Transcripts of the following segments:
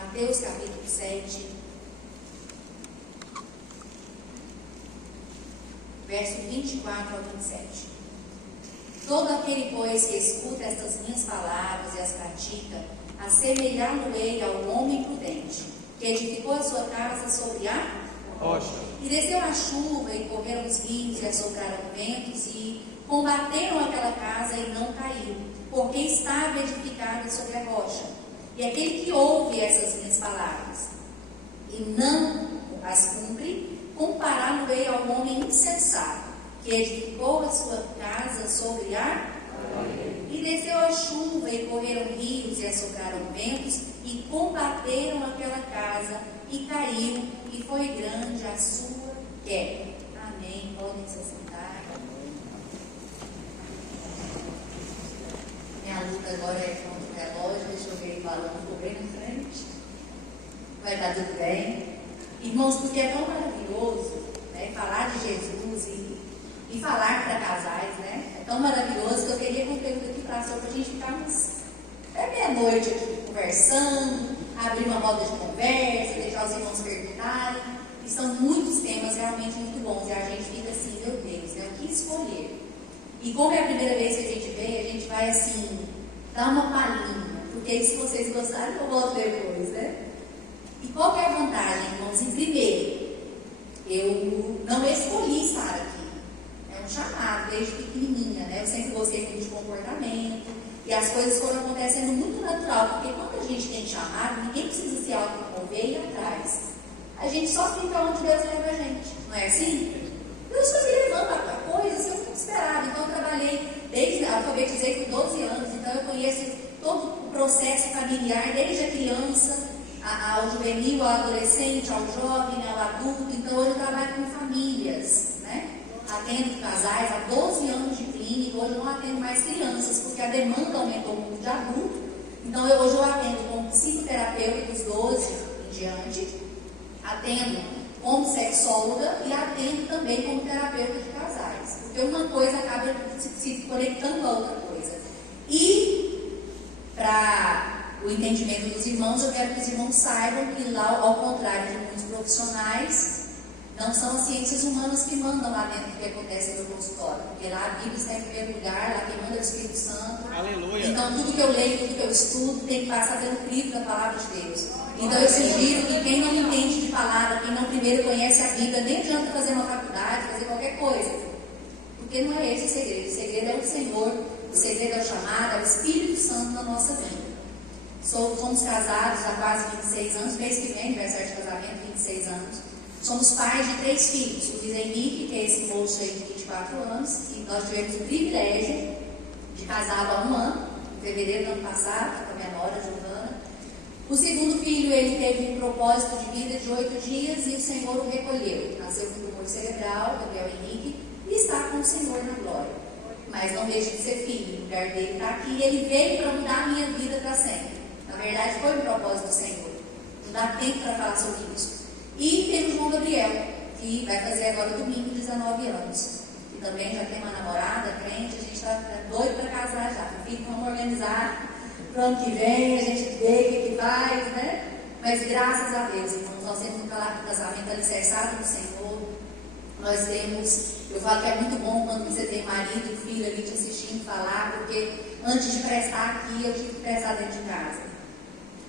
Mateus capítulo 7, verso 24 ao 27. Todo aquele, pois, que escuta estas minhas palavras e as pratica, assemelhá-lo-ei ao homem prudente, que edificou a sua casa sobre a rocha. E desceu a chuva, e correram os rios, e assopraram ventos, e combateram aquela casa, e não caiu, porque estava edificada sobre a rocha. E aquele que ouve essas minhas palavras, e não as cumpre, compará-lo-ei ao homem insensato, que edificou a sua casa sobre a e desceu a chuva, e correram rios, e assopraram ventos, e combateram aquela casa, e caiu, e foi grande a sua queda. Amém. Podem se sentar. Minha luta agora é contra o relógio. Deixa eu ver o balão, ficou bem na frente. Vai dar tudo bem. Irmãos, porque é tão maravilhoso, né, falar de Jesus e falar para casais, né? É tão maravilhoso que eu queria conteúdo aqui para a gente ficar até meia-noite aqui conversando, abrir uma roda de conversa, deixar os irmãos perguntarem. E são muitos temas realmente muito bons. E a gente fica assim, meu Deus, né? O que escolher? E como é a primeira vez que a gente vê, a gente vai assim, dar uma palhinha. Porque se vocês gostarem, eu volto depois, né? E qual que é a vantagem, irmãos? Em primeiro, eu não escolhi estar aqui. É um chamado, desde pequenininha, né? Eu sempre gostei muito de comportamento. E as coisas foram acontecendo muito natural. Porque quando a gente tem chamado, ninguém precisa se automover e ir atrás. A gente só fica onde Deus leva a gente. Não é assim? Deus foi me levando a coisas que eu nunca esperava. Então eu trabalhei, alfabetizei com 12 anos. Então eu conheço todo o processo familiar, desde a criança ao juvenil, ao adolescente, ao jovem, ao adulto. Então hoje eu trabalho com famílias, né? Atendo casais há 12 anos de clínica. Hoje eu não atendo mais crianças, porque a demanda aumentou muito de adulto. Então hoje eu atendo como psicoterapeuta dos 12 em diante, atendo como sexóloga e atendo também como terapeuta de casais, porque uma coisa acaba se conectando a outra coisa. E para o entendimento dos irmãos, eu quero que os irmãos saibam que lá, ao contrário de muitos profissionais, não são as ciências humanas que mandam lá dentro do que acontece no consultório, porque lá a Bíblia está em primeiro lugar, lá quem manda é o Espírito Santo. Aleluia. Então tudo que eu leio, tudo que eu estudo tem que passar pelo crivo da palavra de Deus. Então eu sugiro que quem não entende de palavra, quem não primeiro conhece a Bíblia, nem adianta fazer uma faculdade, fazer qualquer coisa, porque não é esse o segredo é o Senhor, o segredo é o chamado, é o Espírito Santo na nossa vida. Somos casados há quase 26 anos, mês que vem, aniversário de casamento, 26 anos. Somos pais de 3 filhos, o Luiz Henrique, que é esse moço aí de 24 anos, e nós tivemos o privilégio de casado há 1 ano, em fevereiro do ano passado, com a minha nora, Giovana. O segundo filho, ele teve um propósito de vida de 8 dias e o Senhor o recolheu. Nasceu com tumor cerebral, Gabriel Henrique, e está com o Senhor na glória. Mas não deixa de ser filho, o lugar dele está aqui e ele veio para mudar a minha vida para sempre. Na verdade, foi um propósito do Senhor. Não dá tempo para falar sobre isso. E temos o João Gabriel, que vai fazer agora domingo 19 anos. E também já tem uma namorada, crente, a gente está doido para casar já. Filho, vamos organizar para o ano que vem, a gente vê o que faz, né? Mas graças a Deus, irmãos, nós temos que falar que o casamento alicerçado no Senhor. Nós temos, eu falo que é muito bom quando você tem marido, filho ali te assistindo falar, porque antes de prestar aqui, eu tive que prestar dentro de casa.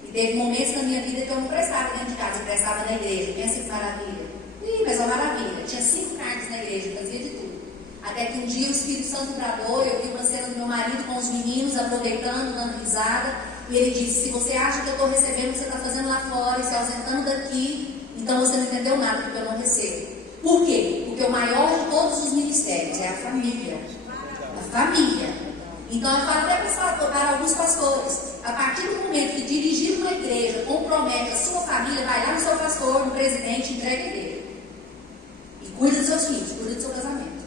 E teve momentos na minha vida que eu não prestava dentro de casa, eu prestava na igreja. Pensa que maravilha. Ih, mas é uma maravilha. Tinha 5 cargos na igreja, fazia de tudo. Até que um dia o Espírito Santo bradou, eu vi uma cena do meu marido com os meninos, aproveitando, dando risada. E ele disse, se você acha que eu estou recebendo o que você está fazendo lá fora e se ausentando daqui, então você não entendeu nada, porque eu não recebo. Por quê? Porque o maior de todos os ministérios é a família. A família. Então eu falo até para alguns pastores, a partir do momento que dirigir uma igreja compromete a sua família, vai lá no seu pastor, no presidente, entrega ele. E cuida dos seus filhos, cuida do seu casamento.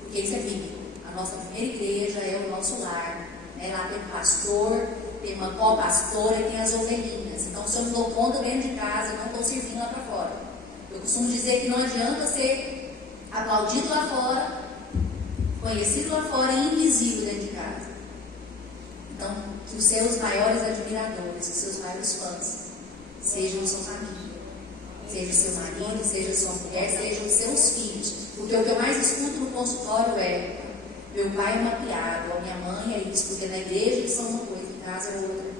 Porque isso é bíblico. A nossa primeira igreja é o nosso lar. Né? Lá tem um pastor, tem uma co-pastora e tem as ovelhinhas. Então se eu não dou conta dentro de casa, eu não estou servindo lá para fora. Eu costumo dizer que não adianta ser aplaudido lá fora, conhecido lá fora e invisível dentro de casa. Então, que os seus maiores admiradores, que os seus maiores fãs seja a sua família, seja o seu marido, seja a sua mulher, seja os seus filhos. Porque o que eu mais escuto no consultório é: meu pai é uma piada, ou minha mãe é isso, porque na igreja eles são uma coisa, em casa é outra.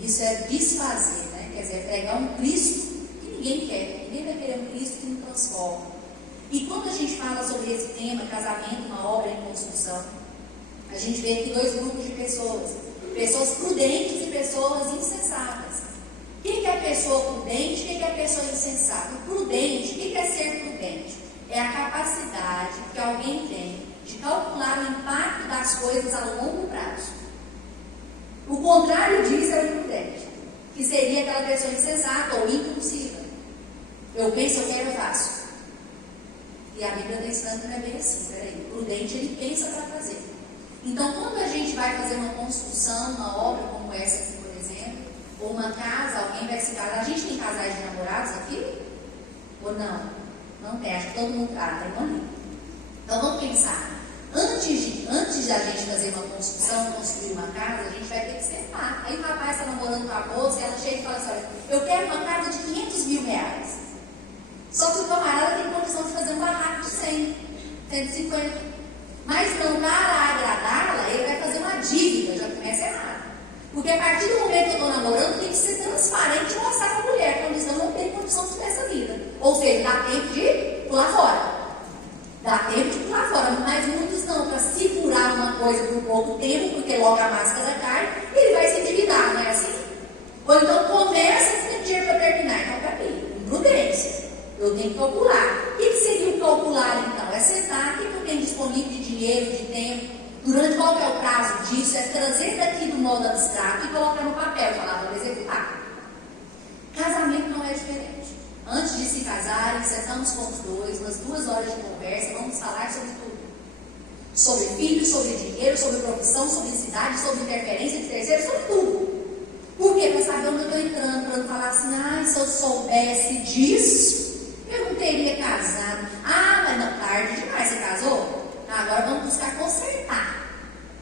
E isso é desfazer, né? Quer dizer, pregar um Cristo que ninguém quer. Ninguém vai querer um Cristo que não transforma. E quando a gente fala sobre esse tema, casamento, uma obra em construção, a gente vê aqui dois grupos de pessoas: pessoas prudentes e pessoas insensatas. O que é a pessoa prudente? O que é a pessoa insensata? O prudente, o que é ser prudente? É a capacidade que alguém tem de calcular o impacto das coisas a longo prazo. O contrário disso é o imprudente, que seria aquela pessoa insensata ou impulsiva. Eu penso, eu quero, eu faço. E a Bíblia está ensinando que não é bem assim. Peraí, o prudente, ele pensa para fazer. Então, quando a gente vai fazer uma construção, uma obra como essa aqui, por exemplo, ou uma casa, alguém vai se casar. A gente tem casais de namorados aqui? Ou não? Não tem, acho que todo mundo tem um ali. Então, vamos pensar. Antes da gente fazer uma construção, construir uma casa, a gente vai ter que sentar. Aí o rapaz está namorando com a moça e ela chega e fala assim: olha, eu quero uma casa de 500 mil reais. Só que o camarada tem condição de fazer um barraco de 100, 150. Mas não para agradá-la, ele vai fazer uma dívida, já começa errado. Porque a partir do momento que eu estou namorando, tem que ser transparente e mostrar para a mulher que eu não tenho condição de ter essa vida. Ou seja, dá tempo de pular fora. Dá tempo de pular fora, mas muitos não, para segurar uma coisa por pouco tempo, porque logo a máscara cai, ele vai se endividar, não é assim? Ou então começa e tem dinheiro para terminar. Então, peraí, imprudência. Eu tenho que calcular. O que seria o calcular, então? É sentar, o que eu tenho disponível de dinheiro, de tempo, durante qual é o prazo disso, é trazer daqui do modo abstrato e colocar no papel, falar, vamos executar. Casamento não é diferente. Antes de se casarem, sentamos com os dois, umas 2 horas de conversa, vamos falar sobre tudo. Sobre filhos, sobre dinheiro, sobre profissão, sobre cidade, sobre interferência de terceiros, sobre tudo. Por quê? Para saber onde eu estou entrando, para não falar assim: se eu soubesse disso, eu não teria casado. Mas não, tarde demais, você casou? Agora vamos buscar consertar.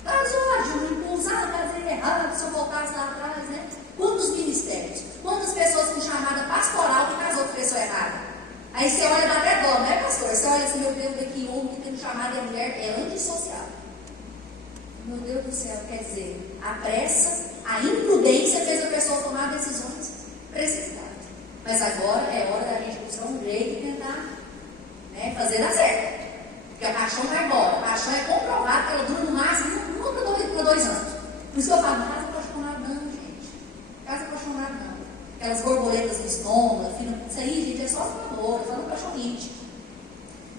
Casou, de uma impulsada, casei errado, se eu voltasse lá atrás, né? Quantos ministérios? Quantas pessoas com chamada pastoral que casou com pessoa errada? Aí você olha, dá até dó, não é, pastor? Você olha assim: meu Deus, daqui homem que tem chamada e a mulher é antissocial. Meu Deus do céu, quer dizer, a pressa, a imprudência fez a pessoa tomar decisões precipitadas. Mas agora é hora da gente buscar um jeito e tentar, né, fazer dar certo. Porque a paixão vai embora. A paixão é comprovada que ela dura no máximo 1 para 2 anos. Por isso que eu falo: não casa apaixonado não, gente. Casa apaixonado não. Aquelas borboletas no estômago, isso aí, gente, é só amor, é só uma paixonite.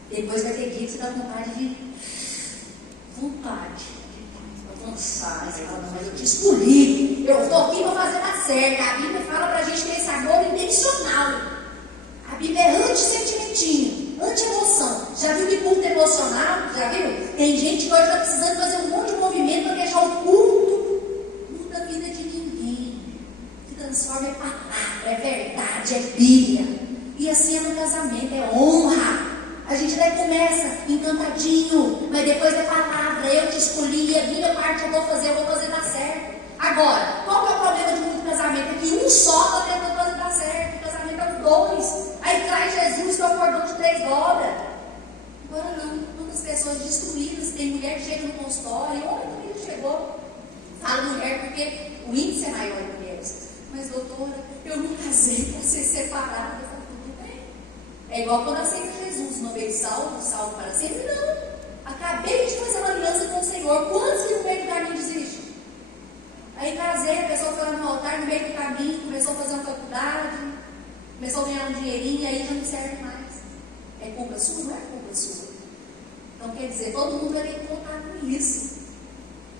Depois vai ter dia que você dá vontade de avançar. Você fala: não, mas eu te escolhi. Eu estou aqui para fazer dar certo. A Bíblia fala para a gente ter esse amor intencional. A Bíblia é anti-sentimentinho, anti-emoção. Já viu que culto emocional? Já viu? Tem gente que hoje está precisando fazer um monte de movimento para deixar o culto. Muda a vida de ninguém. Que transforma é palavra, é verdade, é Bíblia. E assim é no casamento, é honra. A gente até começa encantadinho, mas depois é palavra: eu te escolhi, a minha parte eu vou fazer dar certo. Agora, qual que é o problema de muito casamento? É que um só está tentando fazer dar certo. O casamento é os 2. Aí traz Jesus, que é o cordão de 3 dobras. Agora não, quantas pessoas destruídas. Tem mulher que chega no consultório, homem também já chegou. Fala mulher porque o índice é maior em mulheres. Mas doutora, eu não casei para ser separada. Tudo bem. É igual quando aceita Jesus, não veio salvo para sempre, não. Acabei de fazer uma aliança com o Senhor. Quantos que no meio do caminho desistem? Aí casei, a pessoa foi lá no altar, no meio do caminho, começou a fazer uma faculdade, começou a ganhar um dinheirinho, aí já não serve mais. É culpa sua? Não é culpa sua. Então quer dizer, todo mundo vai ter que contar com isso.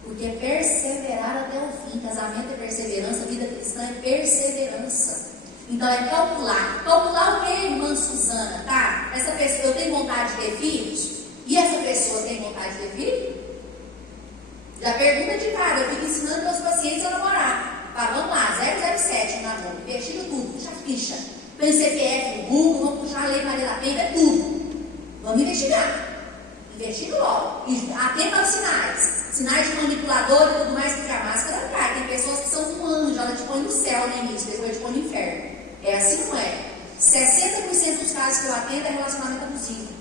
Porque é perseverar até o fim. Casamento é perseverança, vida cristã é perseverança. Então é calcular. Calcular o que, irmã Suzana? Tá? Essa pessoa, eu tenho vontade de ter filhos? E essa pessoa tem vontade de ter filho? Já pergunta de cara, eu fico ensinando meus pacientes a namorar. Vamos lá, 007 no namoro, investindo tudo, puxa a ficha. Põe CPF no Google, vamos puxar a Lei Maria da Penha, é tudo. Vamos investigar. Investindo logo. E atento aos sinais de manipulador e tudo mais, porque a máscara cai. Tem pessoas que são um anjo, ela te põe no céu no início, depois te põe no inferno. 60% dos casos que eu atendo é relacionamento abusivo.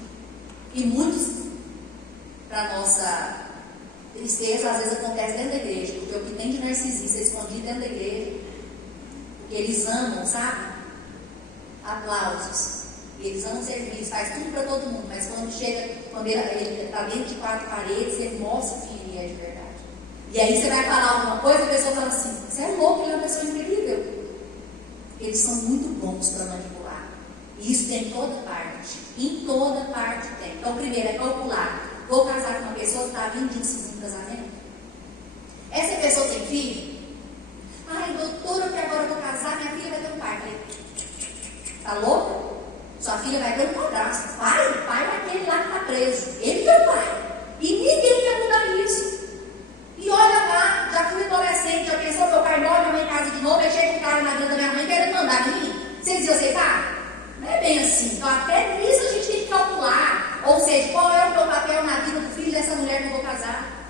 E muitos, para nossa tristeza, às vezes acontece dentro da igreja, porque o que tem de narcisista é escondido dentro da igreja, porque eles amam, sabe? Aplausos. E eles amam serviço, faz tudo para todo mundo, mas quando ele está dentro de 4 paredes, ele mostra quem ele é de verdade. E aí você vai falar alguma coisa, a pessoa fala assim, você é louco, ele é uma pessoa incrível. Eles são muito bons para manipular. E isso tem em toda parte. Em toda parte tem. Então, primeiro é calcular. Vou casar com uma pessoa que está há 20 anos em casamento? Essa pessoa tem filho? Ai, doutora, que agora eu vou casar, minha filha vai ter um pai. Tá louca? Sua filha vai ter um padrasto. Pai é aquele lá que está preso. Ele é o pai. E ninguém quer mudar isso. E olha lá, já fui adolescente, já pensou meu pai morre, minha mãe em casa de novo, aí chega um cara na vida da minha mãe querendo mandar em mim. Vocês iam aceitar? Não é bem assim. Então até nisso a gente tem que calcular. Ou seja, qual é o meu papel na vida do filho dessa mulher que eu vou casar?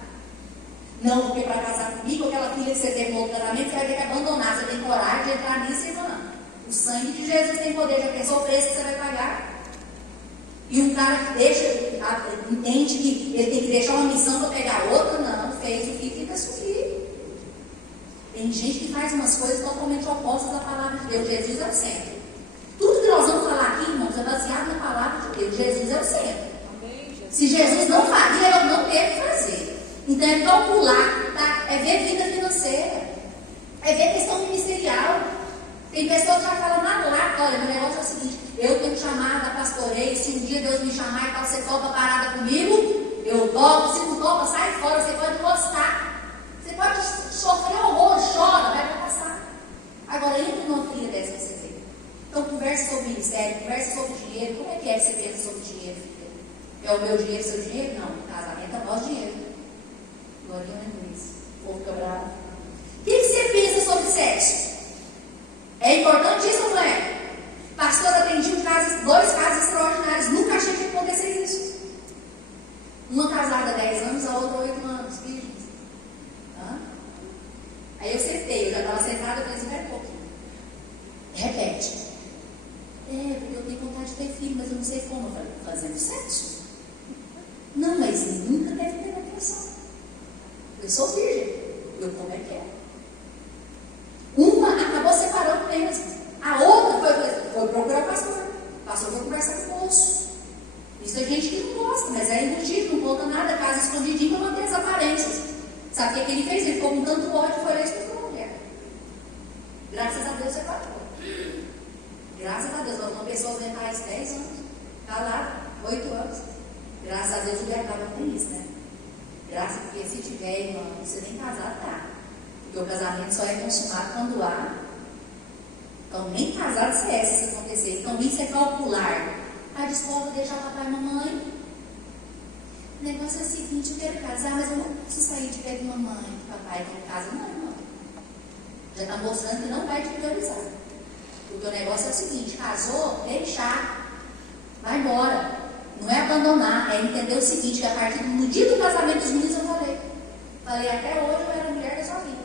Não, porque para casar comigo, aquela filha que você teve no outro casamento, você vai ter que abandonar. Você tem coragem de entrar nisso e não. O sangue de Jesus tem poder, já pensou o preço que você vai pagar? E um cara que entende que ele tem que deixar uma missão para pegar outra, não, fez o que fica subir. Tem gente que faz umas coisas totalmente opostas à palavra de Deus. Jesus é o centro. Tudo que nós vamos falar aqui, irmãos, é baseado na palavra de Deus. Jesus é o centro. Se Jesus não faria, eu não tenho que fazer. Então é calcular, tá? É ver vida financeira, é ver questão ministerial. Tem pessoas que já falam na lata, olha, meu negócio é o seguinte, eu tenho chamada, pastoreio, se um dia Deus me chamar e tal, você topa parada comigo, eu topo, se não topa, sai fora, você pode gostar, você pode sofrer horror, chora, vai passar. Agora, entra numa filha dessa que você vê. Então, conversa sobre ministério, conversa sobre dinheiro, como é que você pensa sobre dinheiro, filha? É o meu dinheiro, seu dinheiro? Não, casamento é nosso dinheiro. Glória a Deus, o povo fica bravo. O que você pensa sobre sexo? É importante isso ou não é? Pastor, atendi 2 casos extraordinários. Nunca achei que ia acontecer isso. Uma casada há 10 anos, a outra 8 anos. Virgens. Aí eu sentei, eu já estava sentada, eu falei, espera um pouquinho. Repete. Porque eu tenho vontade de ter filho, mas eu não sei como. Eu falei, fazendo sexo? Não, mas nunca deve ter depressão. Eu sou virgem. Eu como é que é? Uma acabou separando mesmo. A outra foi procurar o pastor. O pastor foi conversar com o moço. Isso é gente que não gosta, mas é embutido, não conta nada, casa escondidinho para manter as aparências. Sabe o que ele fez? Ele ficou com tanto ódio e foi lá e estuprar a mulher. Graças a Deus separou. Graças a Deus, uma pessoa mentais 10 anos, está lá, 8 anos. Graças a Deus o Bertão não tem isso, né? Graças, porque se tiver, irmão, você nem casado, tá? Porque o casamento só é consumado quando há. Então, nem casado se é se acontecer. Então, isso é calcular. Está disposto a deixar papai e mamãe? O negócio é o seguinte, eu quero casar, mas eu não preciso sair de perto de mamãe, de papai, que em casa. Não, irmão. Já está mostrando que não vai te priorizar. Porque o negócio é o seguinte, casou, deixar. Vai embora. Não é abandonar, é entender o seguinte, que a partir do dia do casamento dos meninos eu falei. Falei, até hoje eu era a mulher da sua vida.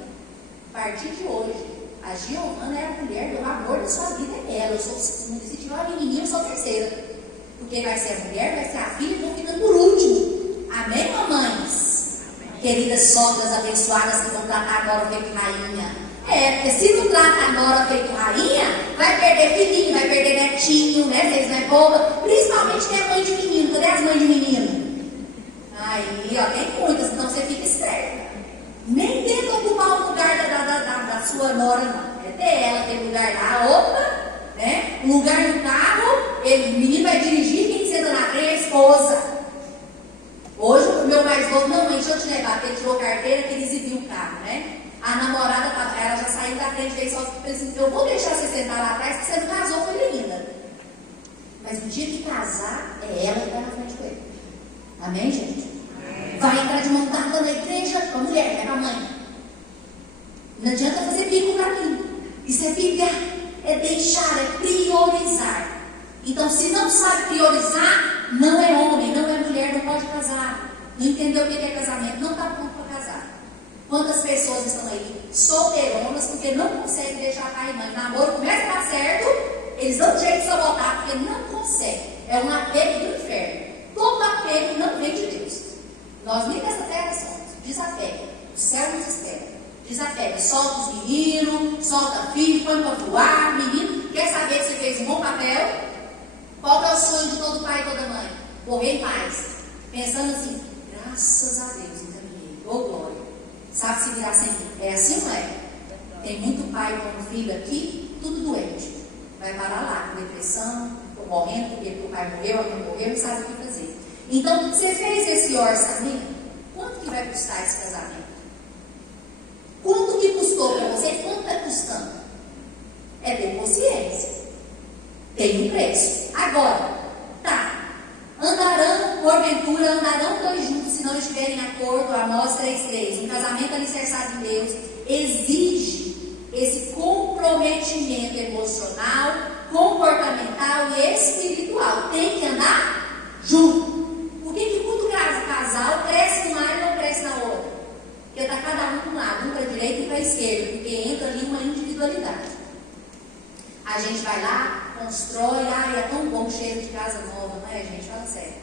A partir de hoje, a Giovana é a mulher do amor da sua vida, é ela. Eu sou segunda. Se tiver uma menininha, eu sou a terceira. Porque vai ser a mulher, vai ser a filha e vou ficando por último. Amém, mamães? Amém. Queridas sogras abençoadas que vão tratar agora feito rainha. Porque se não trata agora feito rainha, vai perder filhinho, vai perder netinho, né? Vocês não é boba. Principalmente quem é mãe de menino. Cadê as mães de menino? Aí, ó, tem muitas, então você fica esperta. Nem tenta ocupar o lugar da sua nora, não. É dela, aquele lugar lá, opa, né? Um lugar no carro, o menino vai dirigir, quem senta na frente é a esposa. Hoje, o meu mais novo, não, mãe, deixa eu te levar, porque ele tirou carteira, que ele exibiu o carro, né? A namorada, ela já saiu da frente, veio só assim, eu vou deixar você sentar lá atrás, porque você não casou com ele ainda. Mas no dia que casar, é ela que vai na frente com ele. Amém, gente? Vai entrar de mão dada na igreja com a mulher, né, com a mãe. Não adianta fazer bico para mim. Isso é Bíblia, é deixar, é priorizar. Então, se não sabe priorizar, não é homem, não é mulher, não pode casar. Não entendeu o que é casamento, não está pronto para casar. Quantas pessoas estão aí solteironas porque não conseguem deixar pai e mãe? Namoro começa a dar certo, Eles dão jeito de sabotar porque não conseguem. É um apego do inferno. Todo apego não vem de Deus. Nós nem dessa terra somos. Desapega. O céu nos espera. Desapega. Solta os meninos, solta filho, põe para voar. Menino, quer saber se você fez um bom papel? Qual que é o sonho de todo pai e toda mãe? Morrer em paz. Pensando assim, graças a Deus, encaminhei. Ô glória. Sabe se virar sem mim? É assim ou não é? Tem muito pai com filho aqui, tudo doente. Vai parar lá, com depressão, morrendo porque o pai morreu, a mãe morreu, não sabe o que fazer. Então, você fez esse orçamento? Quanto que vai custar esse casamento? Quanto que custou para você? Quanto está custando? É ter consciência. Tem um preço. Agora, tá. Porventura andarão dois juntos se não estiverem em acordo. Amós 3:3. Um casamento alicerçado em Deus exige esse comprometimento emocional, comportamental e espiritual. Tem que andar junto. Por que muito casal cresce numa área e não cresce na outra? Porque está cada um para um lado, um para a direita e para a esquerda, porque entra ali uma individualidade. A gente vai lá, constrói, é tão bom cheiro de casa nova, não é, gente? Fala sério.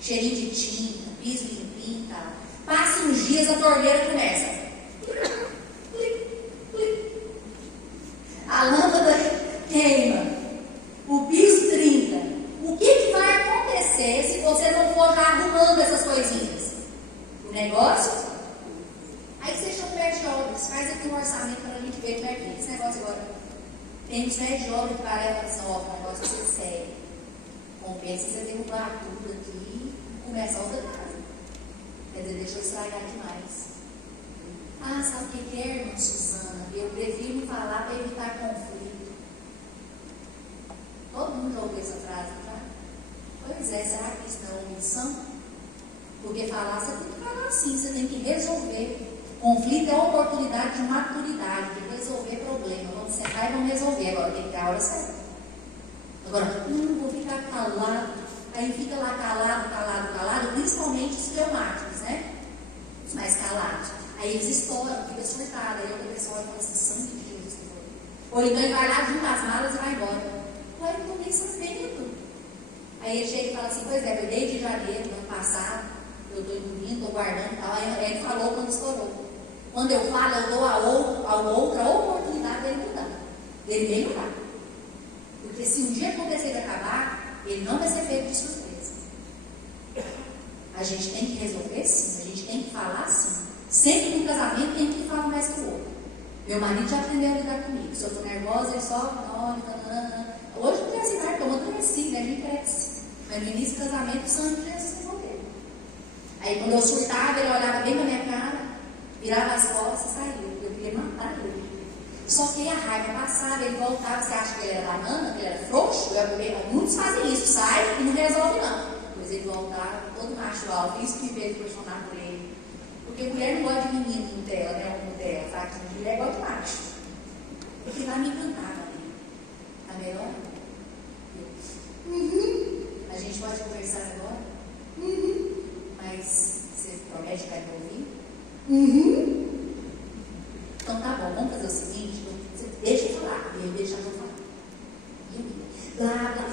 Cheirinho de tinta, piso limpinho e tal. Passa uns dias, a torneira começa. A lâmpada queima. O piso trinca. O que vai acontecer se você não for já arrumando essas coisinhas? O negócio? Aí você chama o médico de obras. Faz aqui um orçamento para a gente ver como é que é esse negócio agora. Tem uns médicos de obras que parecem assim, o negócio vai ser sério. Compensa você derrubar tudo aqui e começar outra casa. Quer dizer, deixa eu estragar demais. Sabe o que é, irmã Suzana? Eu prefiro não falar para evitar conflito. Todo mundo já ouviu essa frase, tá? Pois é, será que isso não é omissão? Porque falar, você tem que falar assim, você tem que resolver. Conflito é a oportunidade de maturidade, de resolver problema. Vamos sentar e vamos resolver. Agora tem que ter a hora certa. Agora, vou ficar calado. Aí fica lá calado, principalmente os fleumáticos, né? Os mais calados. Aí eles estouram, fica surtado. Aí outra pessoa fala assim, sangue de Jesus. Ou então ele vai lá, junta as malas e vai embora. Ué, eu não estou nem sabendo. Aí ele chega e fala assim, pois é, foi desde janeiro, do ano passado, eu estou engolindo, estou guardando e tal. Aí ele falou quando estourou. Quando eu falo, eu dou a outra oportunidade dele mudar. Dele melhorar. Porque se um dia acontecer de acabar, ele não vai ser feito de surpresa. A gente tem que resolver sim, a gente tem que falar sim. Sempre no casamento tem que falar mais que o outro. Meu marido já aprendeu a lidar comigo. Se eu estou nervosa, ele só hoje não tem assim, porque eu amadureci, né? A gente cresce. Mas no início do casamento, o sangue de Jesus se envolveu. Aí quando eu surtava, ele olhava bem na minha cara, virava as costas e saiu. Eu queria matar ele. Só que a raiva passava, ele voltava. Você acha que ele era banana, que ele era frouxo? Muitos fazem isso, sai e não resolve não. Mas ele voltava, todo macho alto, isso que veio apaixonar por ele. Porque mulher não gosta de menino Nutella, né? Ou Nutella, sabe? Mulher gosta de macho. Porque lá me encantava, né? Tá melhor? A gente pode conversar agora? Mas você promete que vai me ouvir? Então tá bom, vamos fazer o seguinte, você deixa eu falar, e ele deixa eu falar.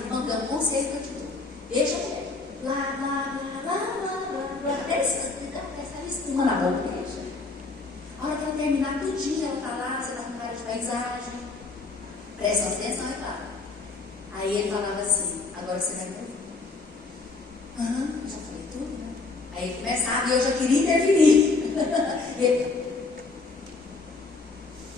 Irmão, tem um conselho que eu te dou. Deixa eu ver. Essa espuma na boca, deixa. A hora que ela terminar tudinho, ela tá lá, você tá com cara de paisagem. Presta atenção, é claro. Aí ele falava assim, agora você vai me ouvir. Eu já falei tudo, né? Aí ele começava e eu já queria interferir.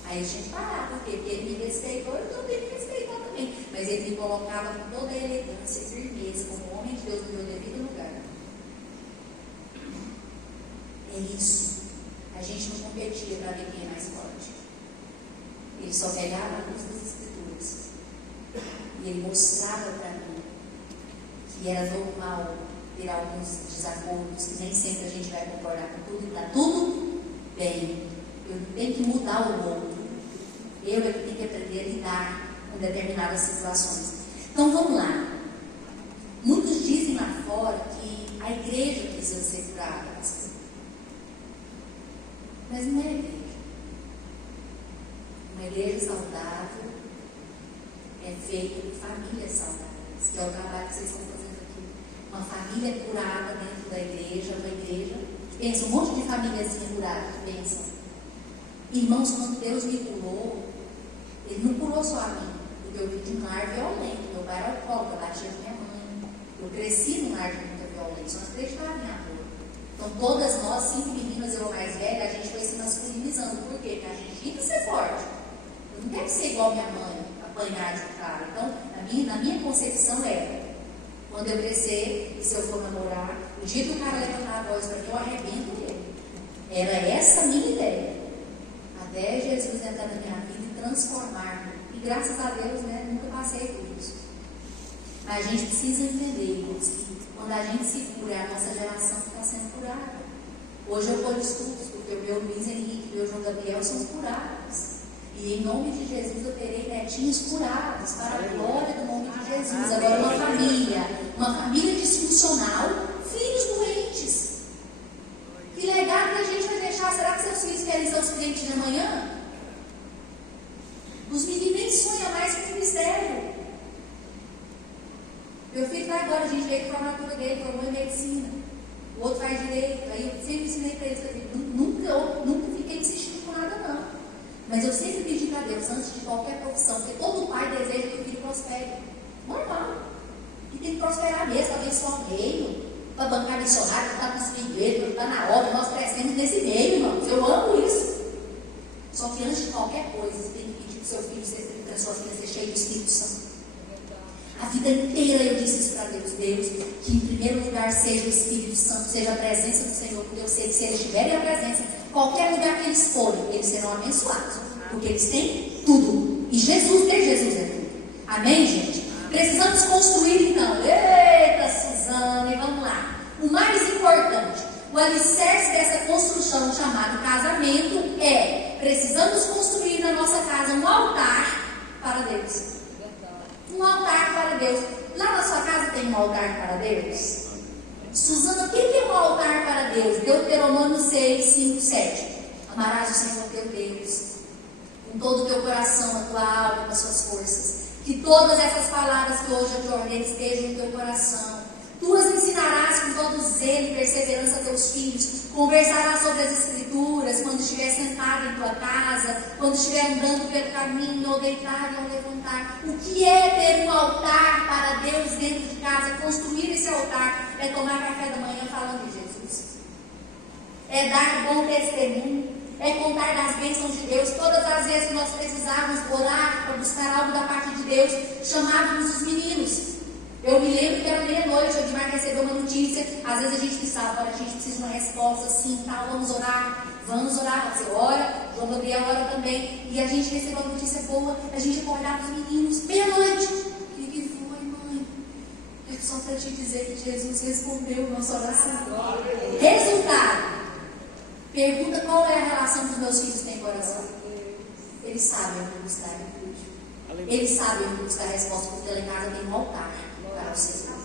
Aí a gente parava, porque ele me respeitou, eu também me respeitou também. Mas ele me colocava com toda a elegância e firmeza, como homem de Deus no meu devido lugar. É isso. A gente não competia para ver quem é mais forte. Ele só pegava a luz das Escrituras. E ele mostrava para mim que era normal ter alguns desacordos, que nem sempre a gente vai concordar com tudo, e está tudo bem. Eu não tenho que mudar o outro. Eu é que tenho que aprender a lidar com determinadas situações. Então vamos lá. Muitos dizem lá fora que a igreja precisa ser curada. Mas não é igreja. Uma igreja saudável é feita de famílias saudáveis, que é o trabalho que vocês estão fazendo aqui. Uma família curada dentro da igreja, uma igreja. Pensa, um monte de famíliazinha curada que pensam. Irmãos, quando Deus me curou, Ele não curou só a mim, porque eu vim de um lar violento. Meu pai era alcoólatra, batia com minha mãe. Eu cresci num lar de muita violência, nós acreditávamos em amor. Então, todas nós, 5 meninas, eu mais velha, a gente foi se masculinizando. Por quê? Porque a gente tinha que ser forte. Eu não quero ser igual minha mãe, apanhar de cara. Então, na minha concepção era, quando eu crescer, e se eu for namorar, o dia que o cara levantar a voz para mim, eu arrebento ele. Era essa a minha ideia. Até Jesus entrar na minha vida e transformar-me. E graças a Deus, né, nunca passei por isso. Mas a gente precisa entender, irmãos, que quando a gente se cura, é a nossa geração que está sendo curada. Hoje eu colho estudos, porque o meu Luiz Henrique e o meu João Gabriel são curados. E em nome de Jesus eu terei netinhos curados, para a glória do nome de Jesus. Agora uma família disfuncional, filhos doentes. Que legado que a gente vai deixar? Será que seus filhos querem ser os clientes de amanhã? Os meninos nem sonham mais com o ministério. Meu filho está agora, a gente veio para a formatura dele, formou em medicina. O outro faz direito. Aí eu sempre ensinei para eles, nunca fiquei insistindo com nada, não. Mas eu sempre pedi para Deus, antes de qualquer profissão, porque todo pai deseja que o filho prospere. Normal. E tem que prosperar mesmo, para abençoar o reino, para bancar missionário, para estar conseguindo ele, para estar na obra. Nós crescemos nesse meio, irmãos. Eu amo isso. Só que antes de qualquer coisa, você tem que pedir para o seu filho, para a sua filha ser cheio do Espírito Santo. A vida inteira eu disse isso para Deus. Deus, que em primeiro lugar seja o Espírito Santo, seja a presença do Senhor, porque eu sei que se eles tiverem a presença, qualquer lugar que eles forem, eles serão abençoados, porque eles têm tudo. E Jesus, ter Jesus é tudo. Amém, gente? Precisamos construir então. Eita, Suzana, e vamos lá. O mais importante, o alicerce dessa construção chamado casamento é: precisamos construir na nossa casa um altar para Deus. Um altar para Deus. Lá na sua casa tem um altar para Deus? Suzana, o que é um altar para Deus? Deuteronômio 6, 5, 7. Amarás o Senhor teu Deus com todo o teu coração, a tua alma, com as suas forças. Que todas essas palavras que hoje eu te ordenei estejam no teu coração. Tu as ensinarás com todo zelo e perseverança a teus filhos. Conversarás sobre as Escrituras quando estiver sentado em tua casa, quando estiver andando pelo caminho, ou deitado ou levantar. O que é ter um altar para Deus dentro de casa? Construir esse altar é tomar café da manhã falando de Jesus. É dar bom testemunho. É contar das bênçãos de Deus. Todas as vezes que nós precisávamos orar para buscar algo da parte de Deus, chamávamos os meninos. Eu me lembro que era meia-noite, o Edmar recebeu uma notícia. Às vezes a gente pensava, olha, a gente precisa de uma resposta assim, tal, vamos orar. Você ora, João Gabriel ora também. E a gente recebeu uma notícia boa, a gente acordava os meninos, meia-noite. O que foi, mãe? É só para te dizer que Jesus respondeu nossa oração. Resultado. Pergunta qual é a relação que os meus filhos têm com a oração. Eles sabem onde buscar refúgio. Eles sabem onde buscar a resposta, porque lá em casa tem um altar para o Senhor.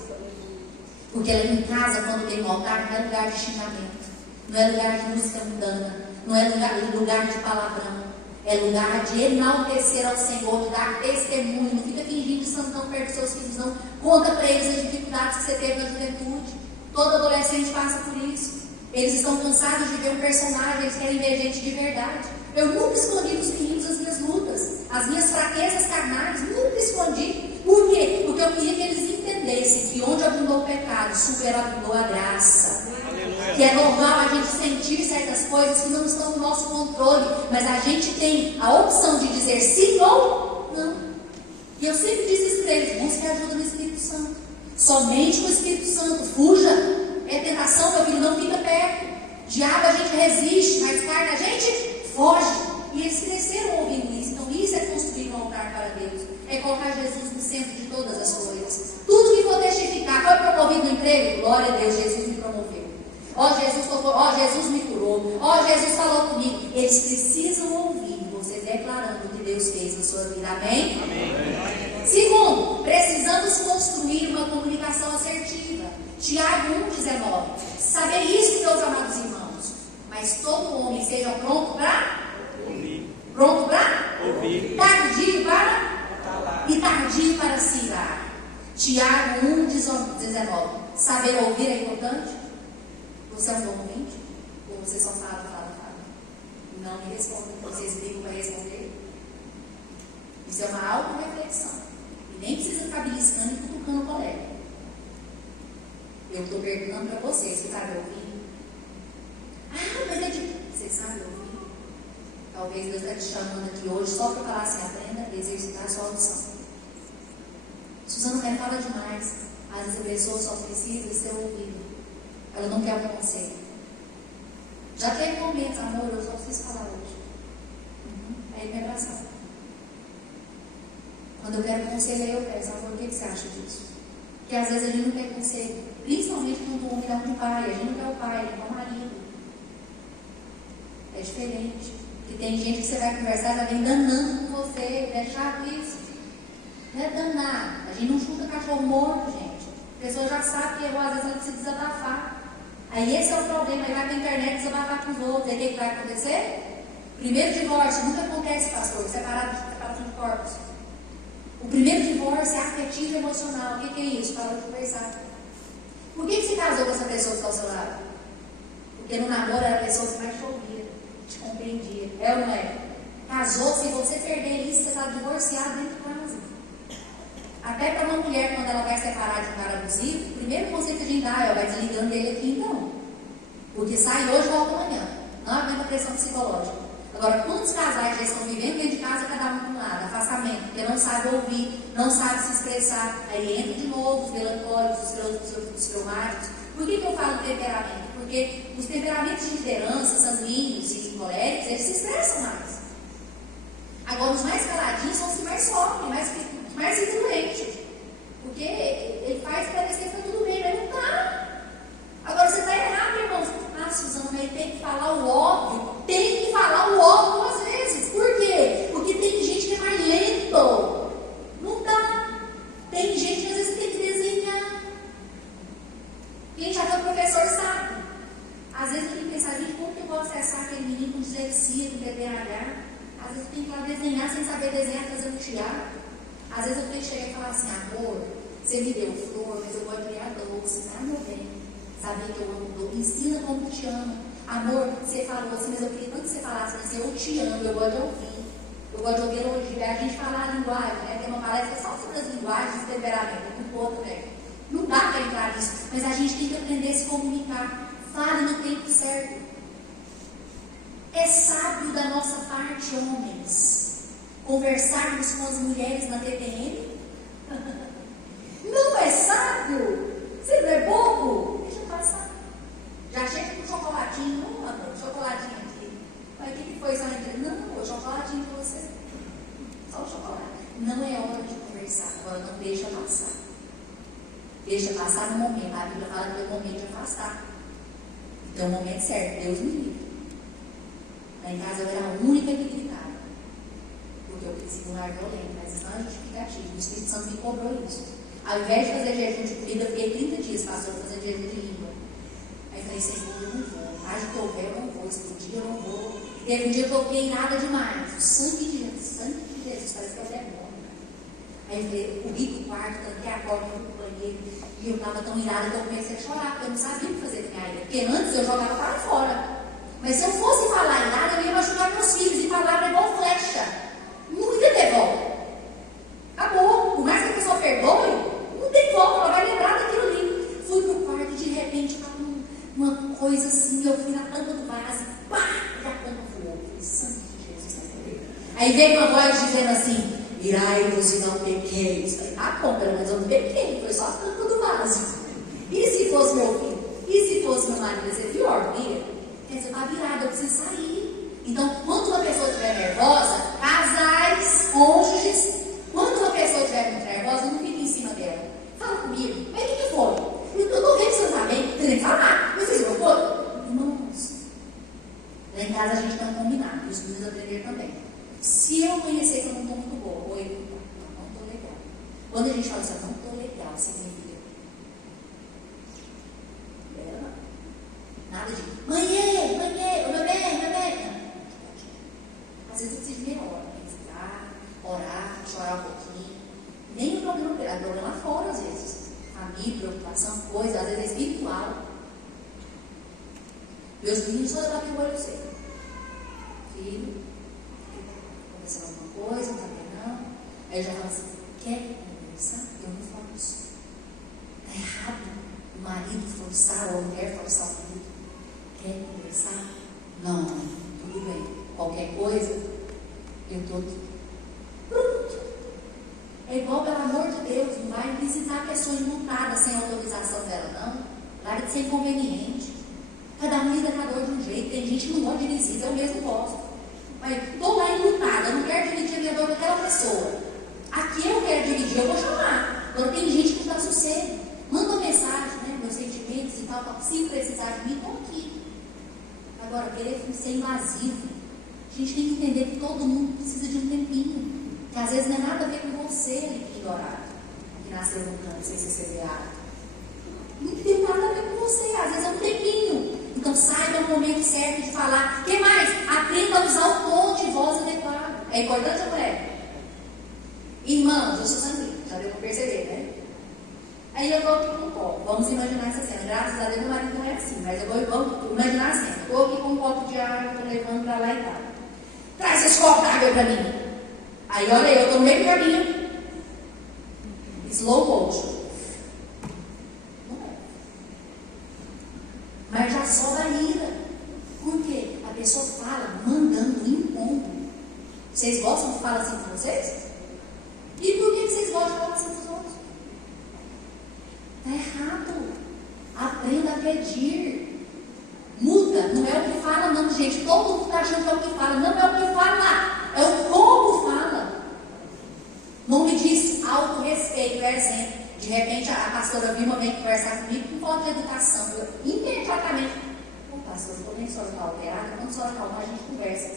Porque lá em casa, quando tem um altar, não é lugar de xingamento, não é lugar de música mundana, não é lugar de palavrão, é lugar de enaltecer ao Senhor, de dar testemunho. Não fica fingindo de santão perto dos seus filhos, não. Conta para eles as dificuldades que você teve na juventude. Todo adolescente passa por isso. Eles estão cansados de ver um personagem, eles querem ver gente de verdade. Eu nunca escondi dos meninos as minhas lutas, as minhas fraquezas carnais, nunca escondi. Por quê? Porque eu queria que eles entendessem que onde abundou o pecado, superabundou a graça. Aleluia. Que é normal a gente sentir certas coisas que não estão no nosso controle, mas a gente tem a opção de dizer sim ou não. E eu sempre disse isso para eles: busque a ajuda do Espírito Santo. Somente com o Espírito Santo. Fuja. É tentação, meu filho, não fica perto. Diabo a gente resiste, mas carne a gente foge. E eles cresceram ouvindo isso. Então isso é construir um altar para Deus. É colocar Jesus no centro de todas as coisas. Tudo que for testificar. Foi promovido no emprego? Glória a Deus, Jesus me promoveu. Jesus me curou. Jesus falou comigo. Eles precisam ouvir você declarando o que Deus fez na sua vida. Amém? Amém. Segundo, precisamos construir uma comunicação assertiva. Tiago 1,19. Saber isso, meus amados irmãos. Mas todo homem seja pronto para ouvir. Pronto para ouvir. Tardio para falar. E tardio Tiago 1,19. Saber ouvir é importante? Você é um bom ouvinte? Ou você só fala? Não me responda. Vocês brigam para responder? Isso é uma auto-reflexão. E nem precisa ficar beliscando e cutucando o colega. Eu estou perguntando para vocês, você sabe ouvir? Mas é de... Você sabe ouvir? Talvez Deus está te chamando aqui hoje só para falar assim, aprenda a exercitar a sua audição. Suzana, mas fala demais. Às vezes a pessoa só precisa ser ouvida. Ela não quer um conselho. Já teve momentos, amor, eu só preciso falar hoje. Aí me abraçar. Quando eu quero conselho, aí eu peço, amor, o que você acha disso? Porque às vezes a gente não quer conselho. Principalmente quando o homem é um pai. A gente não quer o pai, ele quer o marido. É diferente. Porque tem gente que você vai conversar, ela vem danando com você, deixar isso. Não é danar. A gente não chuta cachorro morto, gente. A pessoa já sabe que errou, às vezes ela precisa desabafar. Aí esse é o problema, aí vai pra internet desabafar com os outros. Aí o que vai acontecer? Primeiro divórcio, nunca acontece, pastor, separação de corpos. O primeiro divórcio é afetivo e emocional. O que é isso? Para de conversar. Por que você casou com essa pessoa que está ao seu lado? Porque no namoro era a pessoa que mais te ouvia, te compreendia. É ou não é? Casou, se você perder isso, você está divorciado dentro de casa. Até para uma mulher, quando ela vai separar de um cara abusivo, o primeiro conceito que a gente dá é, vai desligando dele aqui então. Porque sai hoje, volta amanhã. Não aguenta pressão psicológica. Agora, quantos casais já estão vivendo dentro de casa, cada um para um lado, afastamento, porque não sabe ouvir, não sabe se expressar, aí entra de novo os melancólicos, os traumáticos. Por que eu falo temperamento? Porque os temperamentos de liderança, sanguíneos e coléricos, eles se expressam mais. Agora, os mais caladinhos são os que mais sofrem, mais influentes. Porque ele faz parecer que está tudo bem, mas não está. Agora, você está errado, irmãos. Suzana, mas tem que falar o óbvio. Tem que falar o óbvio às vezes. Por quê? Porque tem gente que é mais lento. Não dá. Tem gente que às vezes tem que desenhar. Quem já foi professor sabe. Às vezes eu tenho que pensar, gente, como que eu vou acessar aquele menino com dislexia, com TDAH? Às vezes eu tenho que ir lá desenhar sem saber desenhar, fazer um teatro. Às vezes eu tenho que chegar e falar assim, amor, você me deu flor, mas eu gosto de criar doce, tá, meu bem? Saber que eu amo doce, ensina como te amo. Amor, você falou assim, mas eu queria tanto que você falasse assim, eu te amo, eu gosto de ouvir. Eu gosto de ouvir elogio. A gente fala a linguagem, né? Tem uma palestra só sobre as linguagens e temperamento, muito outro, né? Não dá para entrar nisso, mas a gente tem que aprender a se comunicar. Fale no tempo certo. É sábio da nossa parte, homens, conversarmos com as mulheres na TPM? Não é sábio? Você não é bobo? Deixa passar. Já chega com chocolatinho. Não, amor, chocolatinho aqui. Mas o que foi essa entrevista? Não, o chocolatinho para você. Só o chocolate. Não é hora de conversar. Agora não deixa passar. Deixa passar no momento. A Bíblia fala que é o momento de afastar. Então, o momento certo. Deus me livre. Lá em casa eu era a única que gritava. Porque eu cresci num lar violento, mas isso não é justificativo. O Espírito Santo me cobrou isso. Ao invés de fazer jejum de comida, eu fiquei 30 dias, pastor, fazendo jejum de língua. Aí eu falei, Senhor, eu não vou. Mais do que houver, eu não vou. Explodir, eu não vou. Teve um dia que eu fiquei nada demais. O sangue de Jesus, parece que é o demônio. Aí eu falei, eu corri pro quarto, tranquei a porta, fui pro banheiro. E eu estava tão irada que eu comecei a chorar, porque eu não sabia o que fazer com a ira. Porque antes eu jogava para fora. Mas se eu fosse falar irada, eu ia machucar meus filhos. E palavra é igual flecha. Não ia ter volta. Acabou. Por mais que a pessoa perdoe, não tem volta. Ela vai lembrar daquilo ali. Fui pro quarto e de repente estava uma coisa assim. Eu fui na tampa do vaso. Pá! E a tampa voou. Eu falei, sangue de Jesus. Aí veio uma voz dizendo assim, irai-vos e não pequeis. Ah, bom, pelo menos eu não pequei. Foi só a tampa do vaso. E se fosse meu filho? E se fosse meu marido? Ia ser pior, via? Quer dizer, está virada, eu preciso sair. Então, quando uma pessoa estiver nervosa, casais, cônjuges, quando uma pessoa estiver muito nervosa, não fique em cima dela. Fala comigo. Mas o que foi? Eu estou vendo que você não está bem. Você tem que falar. Mas você não foi? Irmãos, lá em casa a gente tem um combinado. Os meninos aprenderam também. Se eu conhecer que eu não estou muito boa, ou eu não estou legal. Quando a gente fala assim, eu não estou legal, significa. Nada de mãe, bebê. Às vezes eu preciso de meia hora, respirar, orar, chorar um pouquinho. Nem o problema fora às vezes. Família, preocupação, coisa, às vezes é espiritual. Meus meninos só levam aqui o olho seco. Filho, aconteceu alguma coisa, não está bem não. Aí eu já falo assim, quer conversar? Eu não falo isso. Está errado o marido forçar ou a mulher forçar o marido. Quer conversar? Não, tudo bem. Qualquer coisa, eu estou aqui. Pronto. É igual, pelo amor de Deus, não vai visitar a pessoa enlutada sem autorização dela, não. Larga de ser inconveniente. Cada um lida com a dor de um jeito. Tem gente que não gosta de visita, eu mesmo gosto. Mas estou lá enlutada, eu não quero dividir a minha dor com aquela pessoa. Aqui eu quero dividir, eu vou chamar. Agora tem gente que não dá sossego. Manda uma mensagem, né? Meus sentimentos e tal, se precisar de mim, estou aqui. Agora, querer ser invasivo. A gente tem que entender que todo mundo precisa de um tempinho. Que às vezes não é nada a ver com você ali que dourado, que nasceu no campo sem ser semeado. Não tem nada a ver com você, às vezes é um tempinho. Então saiba o momento certo de falar. O que mais? Aprenda a usar o tom de voz adequado. É importante ou não é? Irmãos, eu sou sanguínea, já deu para perceber, né? Aí eu vou aqui com um copo. Vamos imaginar essa cena. Graças a Deus meu marido não é assim, mas eu vou imaginar a cena. Estou aqui com um copo de água, estou levando para lá e tal. Traz esse copo d'água para mim. Aí olha, eu estou no meio do caminho. Slow motion. Não é. Mas já sobe a ira. Por quê? A pessoa fala mandando, impondo. Vocês gostam de falar assim com vocês? E por que vocês gostam de falar assim com os outros? Está errado. Aprenda a pedir. Muda. Não é o que fala, não, gente. Todo mundo está achando que é o que fala. Não é o que fala. É o como fala. Não me diz autorrespeito, por exemplo. De repente a pastora Vilma vem conversar comigo com falta de educação. Eu imediatamente, pastor, estou nem só está alterada, quando a senhora calmar a gente conversa.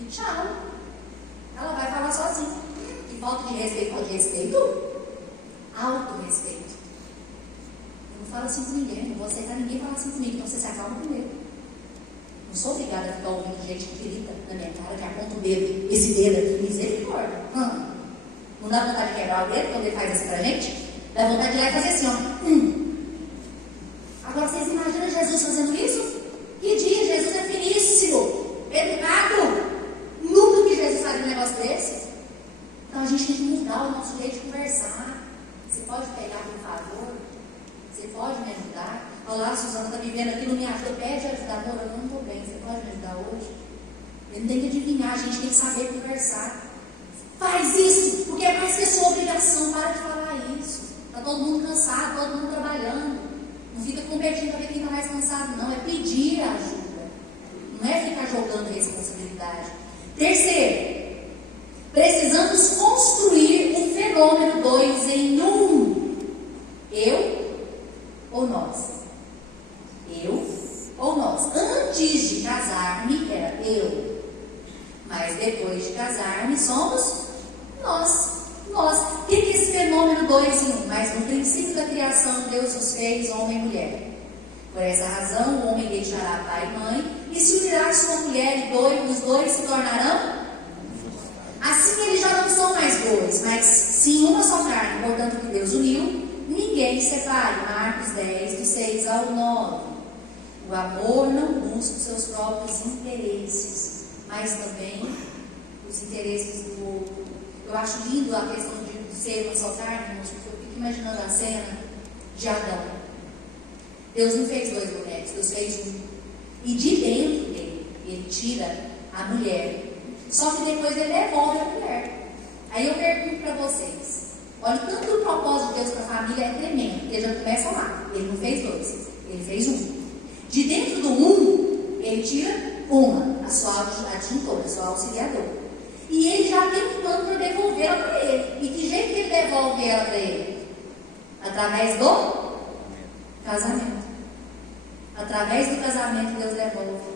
E tchau. Ela vai falar sozinha. Que falta de respeito, falta de respeito? Autorrespeito. Eu não falo assim com ninguém, não vou aceitar ninguém falar assim comigo, então você se acalma primeiro. Não sou obrigada a ficar ouvindo gente que grita na minha cara, que aponta o dedo, esse dedo aqui, misericórdia. Não dá vontade de quebrar o dedo quando ele faz assim pra gente? Dá vontade de ir lá e fazer assim, ó. Agora vocês imaginam Jesus fazendo isso? Que dia? Jesus é finíssimo, educado. Nunca que Jesus faria um negócio desse. Então a gente tem que mudar o nosso jeito de conversar. Você pode pegar, por favor? Você pode me ajudar? Olá, Suzana, está vivendo aqui, não me ajuda, pede ajuda, amor, eu não estou bem, você pode me ajudar hoje? Ele tem que adivinhar, a gente tem que saber conversar. Faz isso, porque é mais que a sua obrigação, para de falar isso. Está todo mundo cansado, todo mundo trabalhando. Não fica competindo para ver quem está mais cansado, não, é pedir ajuda. Não é ficar jogando responsabilidade. Terceiro, precisamos construir um fenômeno 2 em 1. Eu ou nós? Eu ou nós? Antes de casar-me era eu, mas depois de casar-me somos nós. O que é esse fenômeno 2 em 1? Mas no princípio da criação Deus os fez homem e mulher. Por essa razão o homem deixará pai e mãe e se unirá à sua mulher e os dois se tornarão. Assim eles já não são mais dois, mas sim uma só carne. Portanto, que Deus uniu, ninguém separe. Marcos 10, do 6 ao 9. O amor não busca os seus próprios interesses, mas também os interesses do outro. Eu acho lindo a questão de ser uma só carne, eu fico imaginando a cena de Adão. Deus não fez 2 bonecos, Deus fez um. E de dentro dele, ele tira a mulher. Só que depois ele devolve a mulher. Aí eu pergunto para vocês. Olha, tanto o propósito de Deus para a família é tremendo, porque ele já começa lá. Ele não fez 2, ele fez 1. De dentro do 1, ele tira uma, a sua adjuntora, a sua auxiliadora. E ele já tem um plano para devolvê-la para ele. E que jeito que ele devolve ela para ele? Através do casamento. Através do casamento Deus devolve.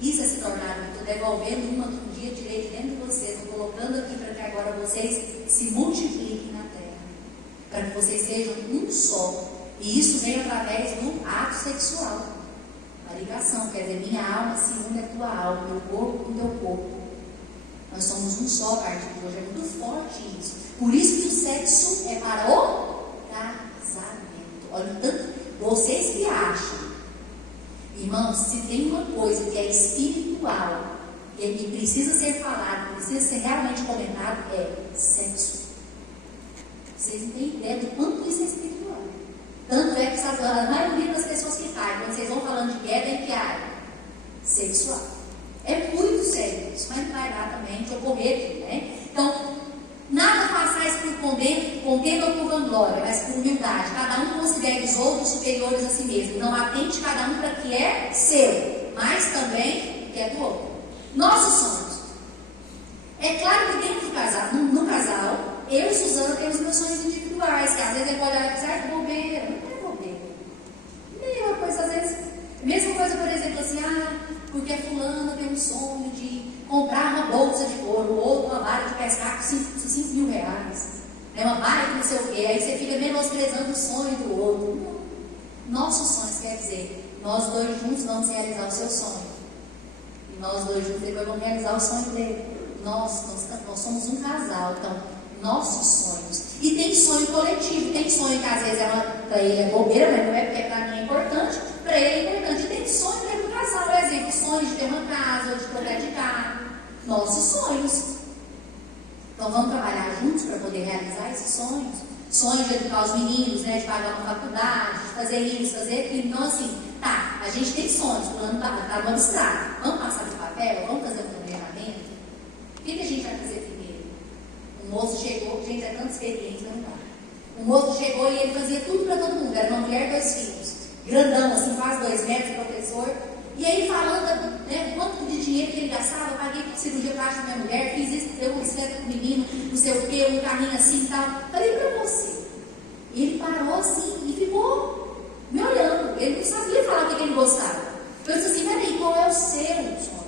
Isso é se tornar um. Estou devolvendo uma que um dia tirei de dentro de vocês. Estou colocando aqui para que agora vocês se multipliquem na terra. Para que vocês sejam um só. E isso vem através do ato sexual. A ligação, quer dizer, minha alma se une à tua alma, meu corpo com o teu corpo. Nós somos um só a partir de hoje. É muito forte isso. Por isso que o sexo é para o casamento. Olha o tanto. Vocês que acham, irmãos, se tem uma coisa que é espiritual, que precisa ser falado, precisa ser realmente comentado, é sexo. Vocês não têm ideia do quanto isso é espiritual. Tanto é que a maioria das pessoas que caem, quando vocês vão falando de queda, é que área? Sexual. É muito sério isso, mas não vai dar também de ocorrer aqui, né? Então, nada façais por contenda ou por vanglória, mas por humildade. Cada um considere os outros superiores a si mesmo. Não atente cada um para o que é seu, mas também que é do outro. Nossos sonhos. É claro que dentro do casal, no casal, eu e Suzana temos meus sonhos individuais, que às vezes ele pode olhar e dizer, ah, bobeira. Não é bobeira. Mesma coisa, às vezes. Mesma coisa, por exemplo, assim, porque a fulana tem um sonho de comprar uma bolsa de couro, ou outro uma vara de pescar com 5 mil reais, né? Uma vara que não sei o quê, aí você fica menosprezando o sonho do outro. Não. Nossos sonhos quer dizer, nós dois juntos vamos realizar o seu sonho. E nós dois juntos depois vamos realizar o sonho dele. Nós somos um casal, então, nossos sonhos. E tem sonho coletivo, tem sonho que às vezes para ele é bobeira, mas não é porque para mim é importante, para ele é importante. E tem sonho dentro do casal, por exemplo, sonho de ter uma casa, ou de trocar de carro. Nossos sonhos. Então vamos trabalhar juntos para poder realizar esses sonhos. Sonhos de educar os meninos, né, de pagar uma faculdade, de fazer isso, fazer aquilo. Então assim, tá, a gente tem sonhos, o plano está no abstrato. Vamos passar de papel, vamos fazer um planejamento. O que a gente vai fazer primeiro? O moço chegou, gente, é tanta experiência, não dá. O moço chegou e ele fazia tudo para todo mundo. Era uma mulher e 2 filhos. Grandão, assim, quase 2 metros, professor. E aí falando, né, quanto de dinheiro que ele gastava, eu paguei por cirurgia plástica da minha mulher, fiz isso, deu uma bicicleta pro menino, não sei o quê, um carrinho assim e tal. Falei pra você. E ele parou assim e ficou me olhando. Ele não sabia falar o que ele gostava. Eu disse assim, peraí, qual é o seu sonho?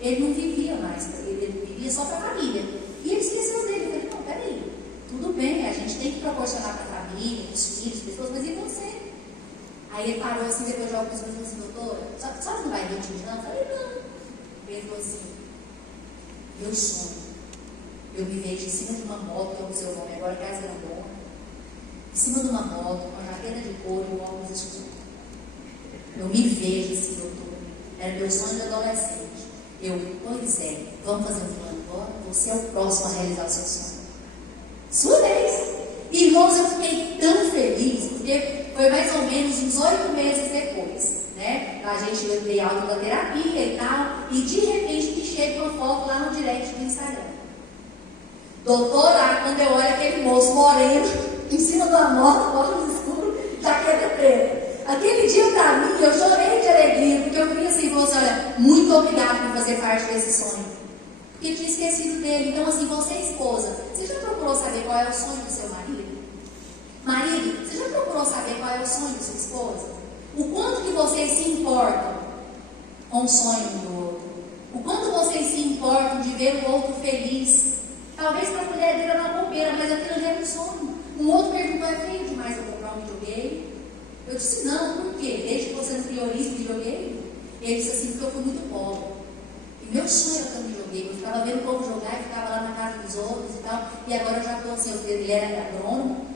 Ele não vivia mais, ele vivia só para a família. E ele esqueceu dele. Eu falei, não, peraí, tudo bem, a gente tem que proporcionar para a família, para os filhos, pessoas, mas e você? Aí ele parou assim, depois de alguns minutos, assim, doutora, só não vai ver não? Eu falei, não. Ele falou assim, meu sonho, eu me vejo em cima de uma moto, que é o seu nome agora, Casa Grandona, em cima de uma moto, com a jaqueta de couro e o óculos escuro. Eu me vejo assim, doutora. Era meu sonho de adolescente. Pois é, vamos fazer um plano agora? Você é o próximo a realizar o seu sonho. Sua vez. Irmãos, eu fiquei tão feliz, porque foi mais ou menos uns 8 meses depois, né? A gente veio aula da terapia e tal, e de repente me chega uma foto lá no direct do Instagram. Doutora, quando eu olho aquele moço moreno, em cima de uma moto, óculos escuros, jaqueta preta. Aquele dia pra mim, eu chorei de alegria, porque eu queria assim, você, olha, muito obrigado por fazer parte desse sonho. Porque eu tinha esquecido dele. Então, assim, você esposa, você já procurou saber qual é o sonho do seu marido? Marido, você já procurou saber qual é o sonho de sua esposa? O quanto que vocês se importam com o sonho um do outro? O quanto vocês se importam de ver o outro feliz? Talvez para a mulher dele era uma bobeira, mas aquilo já era um sonho. Um outro perguntou, é feio demais eu comprar um videogame? Eu disse, não, por quê? Desde que você não prioriza o videogame? Ele disse assim, porque eu fui muito pobre. E meu sonho era ter um videogame. Eu ficava vendo o povo jogar e ficava lá na casa dos outros e tal. E agora eu já estou assim, ele era agrônomo.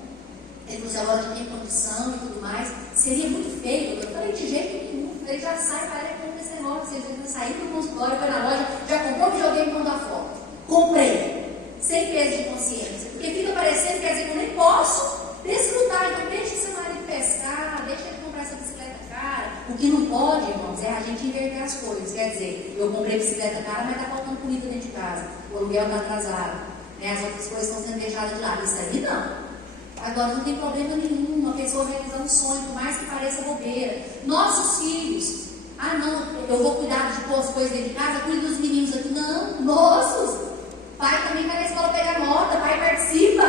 Ele falou assim, agora eu já tenho condição e tudo mais. Seria muito feio. Eu falei, de jeito nenhum. Ele já sai, para e compra esse negócio. Você saiu do consultório, foi na loja, já comprou o videogame e mandou a foto. Comprei. Sem peso de consciência. Porque fica parecendo, quer dizer, que eu nem posso desfrutar. Então deixa seu marido pescar, deixa ele comprar essa bicicleta cara. O que não pode, irmãos, é a gente inverter as coisas. Quer dizer, eu comprei bicicleta cara, mas está faltando comida dentro de casa. O aluguel está atrasado. Né? As outras coisas estão sendo deixadas de lado. Isso aí não. Agora não tem problema nenhum uma pessoa realizar um sonho, por mais que pareça bobeira. Nossos filhos, não, eu vou cuidar de pôr as coisas dentro de casa, cuido dos meninos aqui. Não, nossos. Pai também vai na escola pegar nota, pai participa,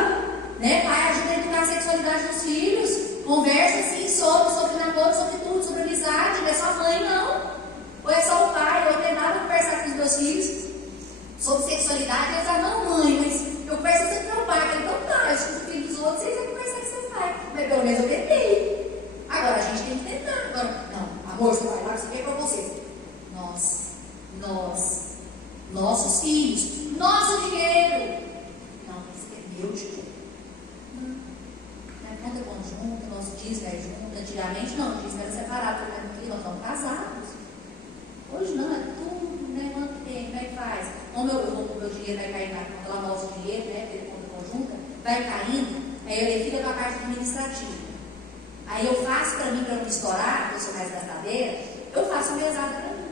né? Pai ajuda a educar a sexualidade dos filhos, conversa assim sobre namoro, sobre tudo, sobre amizade. Não é só a mãe, não. Ou é só o pai. Eu tentava conversar com os meus filhos sobre sexualidade, eles não, mãe, mas eu converso sempre com meu pai. Eu falei, então tá, eu escuto o filho dos outros, vocês vão conversar com seu pai. Mas pelo menos eu tentei. Agora a gente tem que tentar. Agora, não, amor, você vai lá, você quer pra você. Nós nossos filhos, nosso dinheiro. Não, isso é meu dinheiro. Não é conta conjunta, nosso dízimo é junto. Antigamente não, o dízimo era separado, porque aqui nós estamos casados. Hoje não, é tudo, né? Quanto tempo, como é que faz? Como o meu dinheiro vai cair na conta, lá nosso dinheiro, né? Pela conta conjunta, vai caindo, aí ele fica com a parte administrativa. Aí eu faço para mim, para não estourar, porque eu sou mais gastadeira, eu faço uma mesada para mim.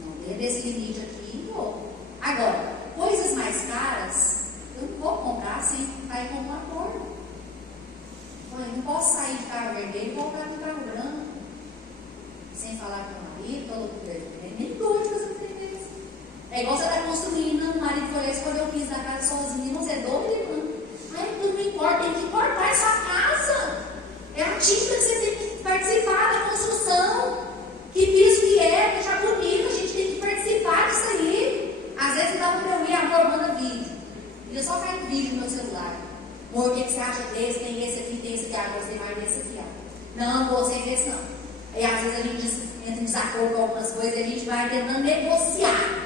Não dentro desse limite aqui, vou. Agora, coisas mais caras, eu não vou comprar sem cair com um acordo. Eu não posso sair de carro vermelho e comprar um carro branco. Sem falar com o marido, nem doido fazer isso. É igual você está construindo, o marido foi lá escolher o piso da casa sozinho, você é doido, irmão? Ai, tudo não importa, tem que importar a sua casa. É a tinta que você tem que participar da construção. Que piso que é, deixar bonito, a gente tem que participar disso aí. Às vezes dá para eu ir, amor, manda vídeo. Eu só caio vídeo no meu celular. Amor, o que você acha desse? Tem esse aqui, tem esse aqui. Ah, gostei mais desse aqui, ó. Não, gostei desse não. E às vezes a gente entra em desacordo com algumas coisas e a gente vai tentando negociar.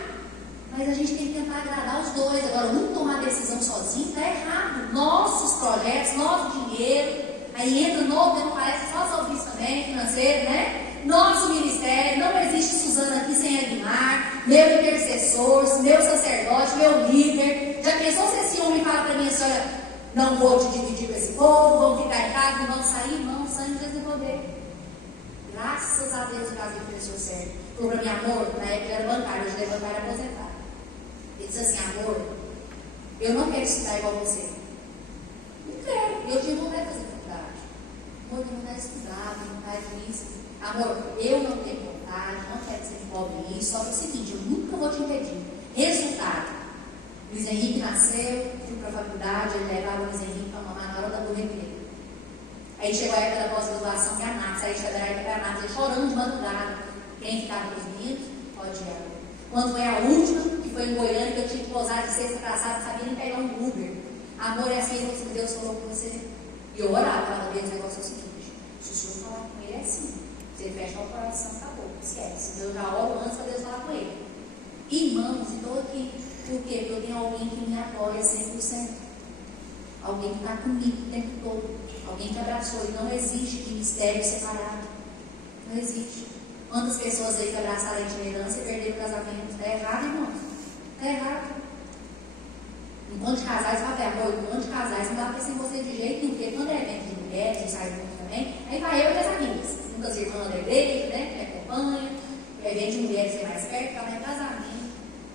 Mas a gente tem que tentar agradar os dois. Agora, um tomar decisão sozinho está errado. Nossos projetos, nosso dinheiro. Aí entra novo, não parece só serviço também, financeiro, né? Nosso ministério, não existe Suzana aqui sem Aguimar, meu intercessor, meu sacerdote, meu líder. Já pensou se esse homem fala para mim assim, olha, não vou te dividir com esse povo, vamos ficar em casa, não vamos sair, irmão, sangue de desenvolver. Graças a Deus o casei com a pessoa certa. Falou para mim, amor, na época era bancário, hoje ele é bancário aposentado. Ele disse assim, amor, eu não quero estudar igual você. Não quero, eu tinha vontade de fazer faculdade. Amor, eu tenho vontade de estudar, tenho vontade disso. Amor, eu não tenho vontade, não quero que você me cobre isso, só que é o seguinte, eu nunca vou te impedir. Resultado, Luiz Henrique nasceu, fui para a faculdade, ele levava o Luiz Henrique para mamar na hora do recreio. Aí chegou a época da pós-graduação, que a Nath, saí de federal para a Nath, ele chorando de madrugada. Quem ficava com os meninos, pode ir. Quando foi a última, que foi em Goiânia, que eu tinha que posar de sexta para sábado, sabia nem pegar um Uber. Amor, é assim, Deus falou com você. E eu orava, cada vez o negócio é o seguinte, se o senhor falar com ele é assim, você fecha o coração, acabou, esquece. Eu já oro antes para Deus falar com ele. Irmãos, estou aqui, por quê? Porque eu tenho alguém que me apoia 100%. Alguém que está comigo o tempo todo. Alguém que abraçou. E não existe ministério separado. Não existe. Quantas pessoas aí que abraçaram a itinerância e perderam o casamento? Está errado, irmãos. Está errado. Enquanto de casais, amor, enquanto de casais não dá para ser você de jeito nenhum, porque quando é evento de mulheres, a gente sai junto também, aí vai eu e as amigas. Nunca se irmã da igreja, né? Que me acompanha. Evento de mulheres que é mais perto, que ela é casamento.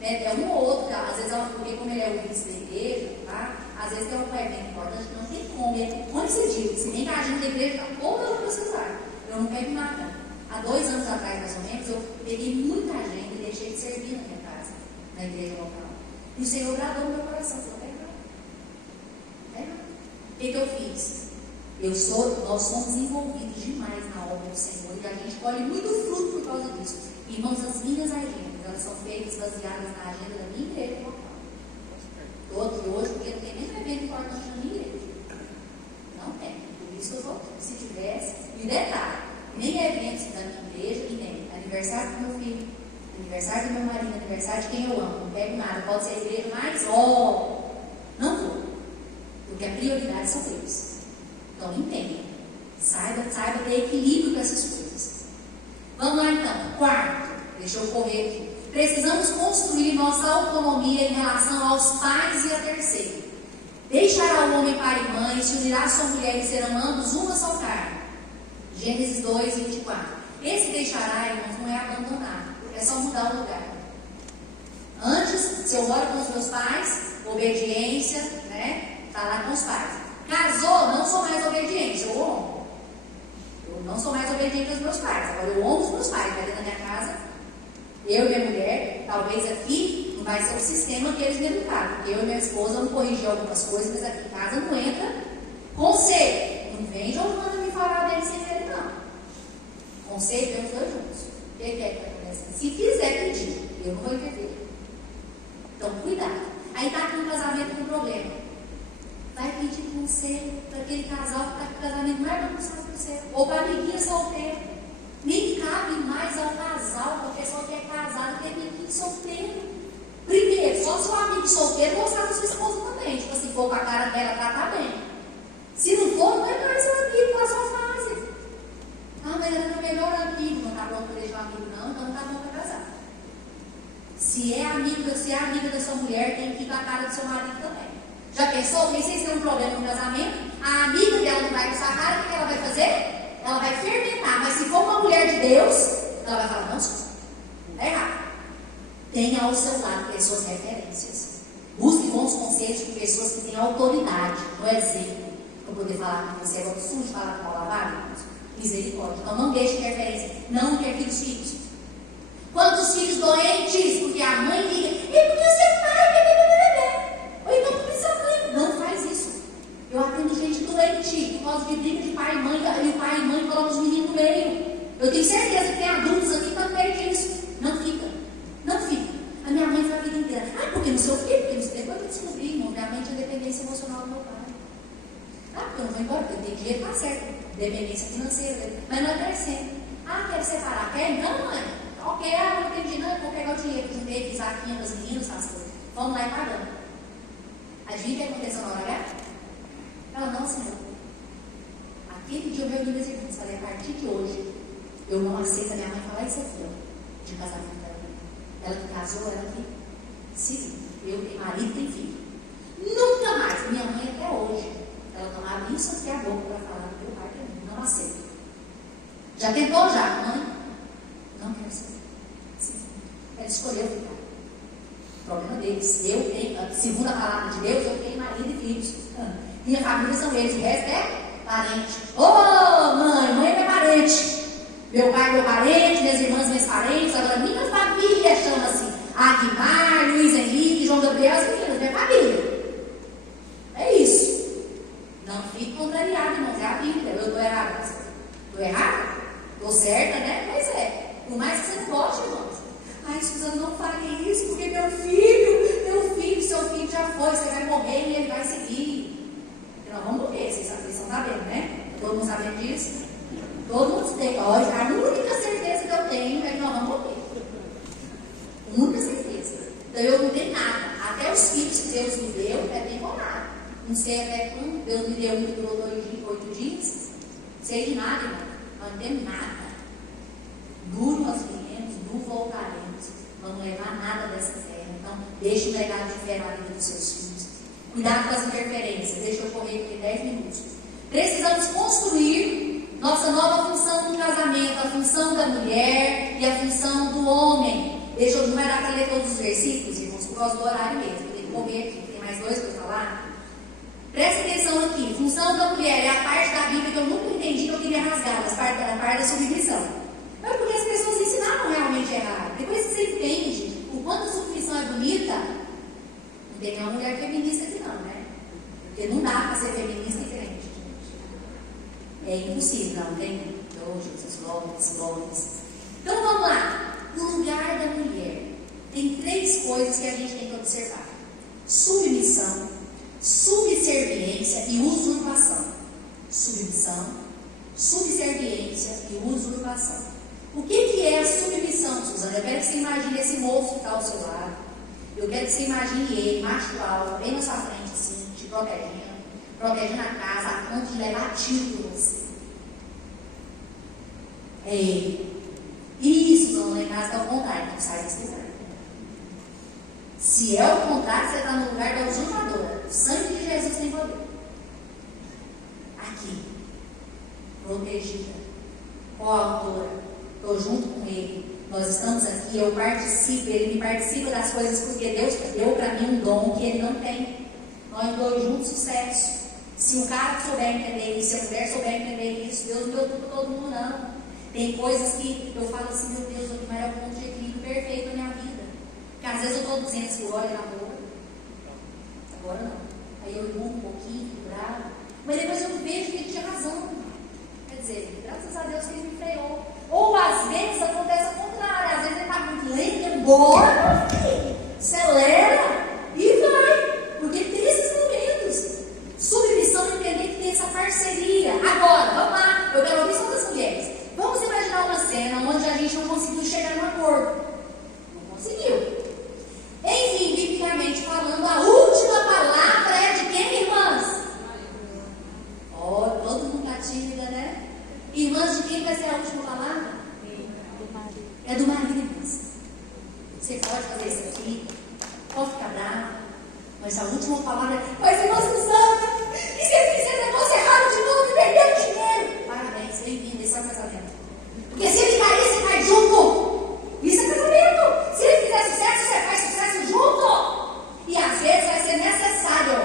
Né? É um ou outro, às vezes, porque como ele é o vice da igreja, tá? Às vezes é um evento importante, não tem como. Onde você diz? Se bem que a gente da igreja está toda no meu celular. Eu não pego nada. Há 2 anos atrás, mais ou menos, eu peguei muita gente e deixei de servir na minha casa, na igreja local. E o Senhor agradou no meu coração. Falou, é errado. O que eu fiz? Nós somos envolvidos demais na obra do Senhor e a gente colhe muito fruto por causa disso. Irmãos, as minhas agendas, elas são feitas baseadas na agenda da minha igreja local. Hoje, porque não tem nenhum evento importante na minha igreja. Não tem. Por isso eu vou, se tivesse, e detalhe, nem eventos da minha igreja e nem aniversário do meu filho, aniversário do meu marido, aniversário de quem eu amo, não pego nada, pode ser a igreja mais, não vou. Porque a prioridade são eles. Então entenda. Saiba ter equilíbrio com essas coisas. Vamos lá então. Quarto, deixa eu correr aqui. Precisamos construir nossa autonomia em relação aos pais e a terceiro. Deixará o homem pai e mãe, se unirá a sua mulher e serão ambos uma só carne. Gênesis 2, 24. Esse deixará, irmãos, não é abandonar, é só mudar o lugar. Antes, se eu moro com os meus pais, obediência, né? Está lá com os pais. Casou, não sou mais obediente, eu honro. Eu não sou mais obediente aos meus pais, agora eu honro os meus pais, vai dentro da minha casa. Eu e minha mulher, talvez aqui não vai ser o sistema que eles me educaram, porque eu e minha esposa vamos corrigir algumas coisas, mas aqui em casa não entra conselho. Não vem Giovana me falar dele sem ver, não. Conselho é os dois juntos. O que é que vai acontecer? Se quiser pedir, eu não vou intervir. Então, cuidado. Aí está aqui um casamento com problema. Vai pedir conselho para aquele casal que está com o casamento mais bagunçado do céu. Ou para a amiguinha solteira. Nem cabe mais ao casal, para a pessoa que é casada, ter amiguinho solteiro. pode ser um amigo solteiro gostar da sua esposa também. Tipo assim, for com a cara dela, tratar bem. Se não for, não é mais seu amigo, faz sua fase. Ah, mas ela é meu melhor amigo. Não está pronto para deixar amigo, não, então não está bom para casar. Se é amiga da sua mulher, tem que ir com a cara do seu marido também. Já pensou? Nem sei se tem um problema no casamento. A amiga dela não vai com essa cara, o que ela vai fazer? Ela vai fermentar. Mas se for uma mulher de Deus, ela vai falar, não, não é errado. Tenha ao seu lado pessoas referências. Busque bons conselhos com pessoas que têm autoridade, no exemplo. Para poder falar com você. Agora, sujo falar com a palavra, misericórdia. Então, não deixe de referência. Não quer filhos. Quantos filhos doentes? Porque a mãe liga. E porque o seu pai? Ou então porque sua mãe. Não faz isso. Eu atendo gente doente por causa de briga de pai e mãe. E o pai e mãe colocam os meninos no meio. Eu tenho certeza que tem adultos aqui que estão no meio disso. Não fica. A minha mãe foi a vida inteira. Ah, porque não sei o quê? Porque depois eu descobri, irmão, minha mãe tinha dependência emocional do meu pai. Ah, porque eu não vou embora, porque eu tenho dinheiro, tá certo. Dependência financeira. Mas não é crescendo. Ah, quero separar. Quer? Não, mãe. Ok, não tem dinheiro, não. Vou pegar o dinheiro. Juntei, fiz aqui com as meninas, essas coisas. Vamos lá e pagando. Adivinha o que aconteceu na hora H? Ela, não, senhor. Aquele dia eu me reuni meus irmãos. Falei, a partir de hoje, eu não aceito a minha mãe falar isso aqui, ó, de casamento dela. Ela que casou, ela que se eu tenho marido, tem filho. Nunca mais. Minha mãe até hoje, ela tomava isso aqui a boca para falar do meu pai para mim. Não aceito. Já tentou já, mãe? Não quero ser. Sim. Ela escolheu ficar. O problema deles. Eu tenho, segundo a palavra de Deus, eu tenho marido e filhos. Minha família são eles, o resto é parente. Ô, mãe é minha parente. Meu pai é meu parente, minhas irmãs meus parentes. Agora minha família chama-se Aguimar, Luiz Henrique, João Gabriel, as meninas, minha família. É isso. Não fique contrariado, irmãos. É a Bíblia. Eu estou errada. Estou errada? Estou certa, né? Pois é. Por mais que você não goste, irmãos. Ai, Suzana, não fale isso, porque seu filho já foi, você vai morrer e ele vai seguir. Porque nós vamos morrer, vocês estão sabendo, né? Todo mundo sabendo disso? Todo mundo tem. Olha, a única certeza que eu tenho é que nós vamos morrer. Única certeza. Então eu não tenho nada. Até os filhos que Deus me deu é temporário. Não sei até quando. Deus me deu um que durou 8 dias. Não sei de nada, irmão. Nós não temos nada. Duro nós viemos, duro voltaremos. Não vamos levar nada dessa terra. Então, deixe o legado de fé na vida dos seus filhos. Cuidado com as interferências. Deixa eu correr aqui 10 minutos. Precisamos construir nossa nova função no casamento, a função da mulher e a função do homem. Deixa eu numerar para ler todos os versículos, irmãos, por causa do horário mesmo. Tem que correr aqui, tem mais 2 para falar. Presta atenção aqui. Função da mulher é a parte da Bíblia que eu nunca entendi, que eu queria rasgar, a parte da submissão. Mas porque as pessoas ensinaram realmente errado. Depois que você entende o quanto a submissão é bonita, não tem nenhuma mulher feminista aqui não, né? Porque não dá para ser feminista e crente. É impossível, não tem? Hoje, essas glórias. Então vamos lá. No lugar da mulher, tem 3 coisas que a gente tem que observar: submissão, subserviência e usurpação. Submissão, subserviência e usurpação. O que é a submissão, Suzana? Eu quero que você imagine esse moço que está ao seu lado. Eu quero que você imagine ele, macho alto, bem na sua frente, assim, te protegendo a casa, a ponto de levar tiro por você. É ele. Isso, não lá em casa está ao contrário, não sai desse lugar. Se é o contrário, você está no lugar da usurpadora. O sangue de Jesus tem poder. Aqui, protegida, coautora, estou junto com ele. Nós estamos aqui, eu participo, ele me participa das coisas porque Deus deu para mim um dom que ele não tem. Nós dois juntos, sucesso. Se o cara souber entender isso, se a mulher souber entender isso, Deus não deu tudo para todo mundo, não. Tem coisas que eu falo assim, meu Deus, o maior ponto de equilíbrio perfeito na minha vida. Porque às vezes eu estou 200 glória na boca. Agora não. Aí eu irrumo um pouquinho, fico bravo. Mas depois eu vejo que ele tinha razão. Quer dizer, graças a Deus que ele me freou. Ou às vezes acontece o contrário. Às vezes ele está muito lento, bora, acelera e vai. Porque tem esses momentos. Submissão, entender que tem essa parceria. Agora, vamos lá. Eu quero ouvir só das mulheres. Vamos imaginar uma cena onde a gente não conseguiu chegar num acordo. Não conseguiu. Enfim, biblicamente Você pode fazer isso aqui, pode ficar bravo, mas a última palavra é: mas irmã Suzana, e se ele fizer negócio errado de novo e perder o dinheiro? Parabéns, bem-vindo, esse é o casamento. Porque se ele cair, você cai junto. Isso é casamento. Se ele fizer sucesso, você faz sucesso junto. E às vezes vai ser necessário.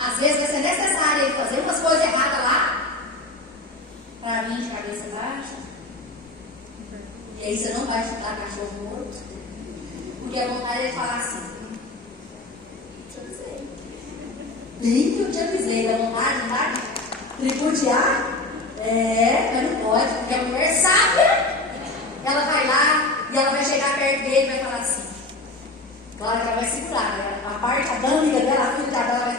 Às vezes vai ser necessário ele fazer umas coisas erradas lá para vir de cabeça baixa. E aí você não vai chutar cachorro morto. Porque a vontade é de falar assim: te avisei. Nem que eu te avisei. Da vontade, tá? Tripudiar? Mas não pode. Porque a mulher sábia, ela vai lá e ela vai chegar perto dele e vai falar assim. Claro que ela vai segurar, né? A parte adâmica dela, a filha dela vai: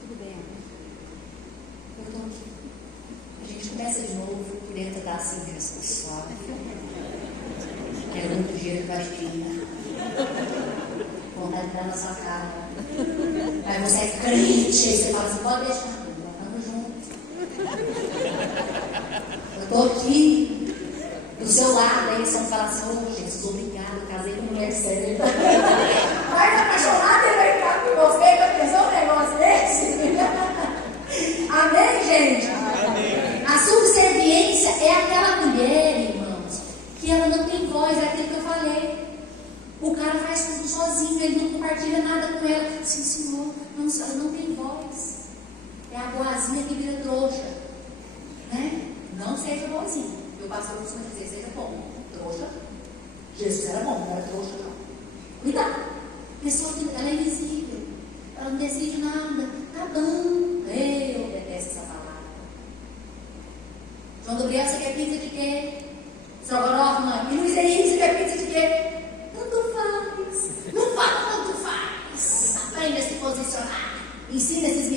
tudo bem, eu estou aqui. A gente começa de novo por dentro da assim mesmo, suave. É muito dinheiro que vai vir. Vontade de dar na sua cara. Aí você é crente, aí você fala assim: pode deixar, vamos juntos. Eu estou aqui do seu lado, aí você fala assim: oh, Jesus, obrigado, casei com mulher séria. Mas apaixonado, ele vai ficar com você, vai pensar um negócio desse? Amém, gente? Amém. A subserviência é aquela mulher, irmãos, que ela não tem voz, é aquilo que eu falei. O cara faz tudo sozinho, ele não compartilha nada com ela. Sim, senhor, não tem voz. É a boazinha que vira trouxa. Né? Não seja boazinha. Eu pastor costuma dizer: seja bom. Trouxa. Jesus era bom, não era trouxa, não. Cuidado. A pessoa que ela é invisível. Ela não decide nada. Tá bom. Eu detesto essa palavra. João Gabriel, você quer pizza de quê? Estrogonofe, mãe. E Luiz Henrique, você quer pizza de quê? Tanto faz. Não fala tanto faz. Aprenda a se posicionar. Ensina esses meninos.